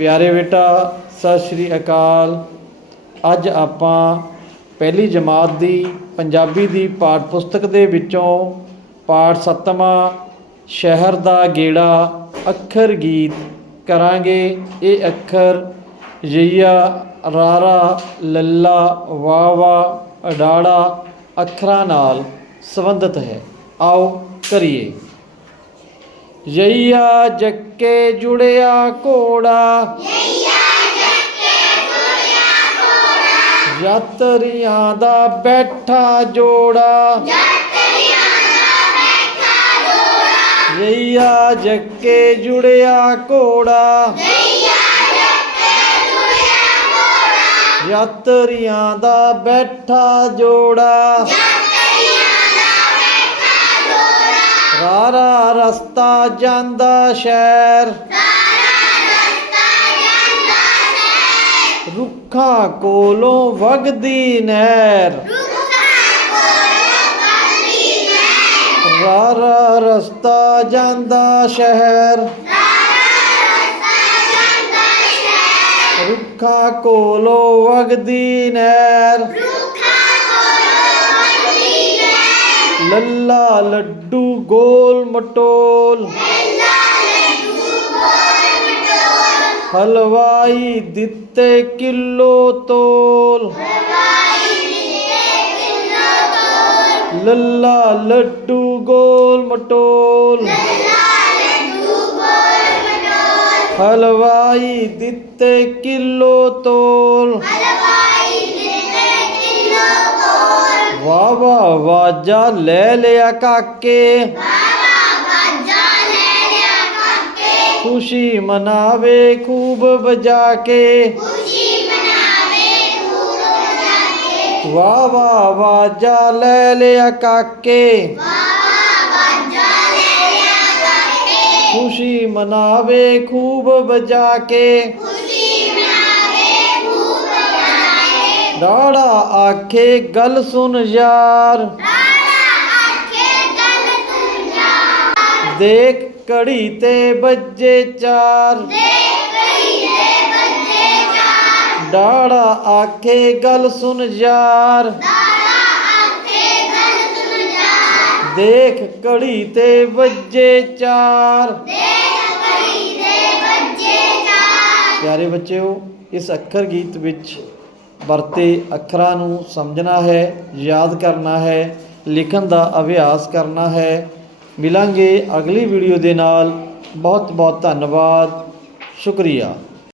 ਪਿਆਰੇ ਬੇਟਾ, ਸਤਿ ਸ਼੍ਰੀ ਅਕਾਲ। ਅੱਜ ਆਪਾਂ ਪਹਿਲੀ ਜਮਾਤ ਦੀ ਪੰਜਾਬੀ ਦੀ ਪਾਠ ਪੁਸਤਕ ਦੇ ਵਿੱਚੋਂ ਪਾਠ ਸੱਤਵਾਂ ਸ਼ਹਿਰ ਦਾ ਗੇੜਾ, ਅੱਖਰ ਗੀਤ ਕਰਾਂਗੇ। ਇਹ ਅੱਖਰ ਜਈਆ ਰਾਰਾ, ਲੱਲਾ ਵਾਵਾ ਅਡਾੜਾ ਅੱਖਰਾਂ ਨਾਲ ਸੰਬੰਧਿਤ ਹੈ। ਆਓ ਕਰੀਏ। ਯਈਆ ਜੱਕੇ ਜੁੜਿਆ ਘੋੜਾ। ਯਾਤਰੀਆਂ ਦਾ ਬੈਠਾ ਜੋੜਾ। ਯਈਆ ਜੱਕੇ ਜੁੜਿਆ ਘੋੜਾ। ਯਾਤਰੀਆਂ ਦਾ ਬੈਠਾ ਜੋੜਾ। ਰਾਰਾ ਰਸਤਾ ਜਾਂਦਾ ਸ਼ਹਿਰ ਰੁੱਖਾਂ ਕੋਲੋਂ ਵਗਦੀ ਨਹਿਰ ਰਾਰਾ ਰਸਤਾ ਜਾਂਦਾ ਸ਼ਹਿਰ ਰੁੱਖਾਂ ਕੋਲੋਂ ਵਗਦੀ ਨਹਿਰ ਲੱਲਾ ਲੱਡੂ ਗੋਲ ਮਟੋਲ। ਹਲਵਾਈ ਦਿੱਤੇ ਕਿਲੋ ਤੋਲ। ਲੱਲਾ ਲੱਡੂ ਗੋਲ ਮਟੋਲ। ਹਲਵਾਈ ਦਿੱਤੇ ਕਿਲੋ ਤੋਲ। ਵਾਹ बाबा बाजा ले लिया काके। खुशी मनावे खूब बजा के वाह वाह बाजा ले लिया काके। खुशी मनावे खूब बजा के ਡਾੜਾ ਆਖੇ ਗੱਲ ਸੁਣ ਯਾਰ। ਦੇਖ ਘੜੀ ਤੇ ਵੱਜੇ ਚਾਰ। ਡਾੜਾ ਆਖੇ ਗੱਲ ਸੁਣ ਯਾਰ। ਦੇਖ ਘੜੀ ਤੇ ਵੱਜੇ ਚਾਰ। ਪਿਆਰੇ ਬੱਚਿਓ ਇਸ ਅੱਖਰ ਗੀਤ ਵਿੱਚ ਵਰਤੇ ਅੱਖਰਾਂ ਨੂੰ ਸਮਝਣਾ ਹੈ, ਯਾਦ ਕਰਨਾ ਹੈ, ਲਿਖਣ ਦਾ ਅਭਿਆਸ ਕਰਨਾ ਹੈ। ਮਿਲਾਂਗੇ ਅਗਲੀ ਵੀਡੀਓ ਦੇ ਨਾਲ। ਬਹੁਤ ਬਹੁਤ ਧੰਨਵਾਦ। ਸ਼ੁਕਰੀਆ।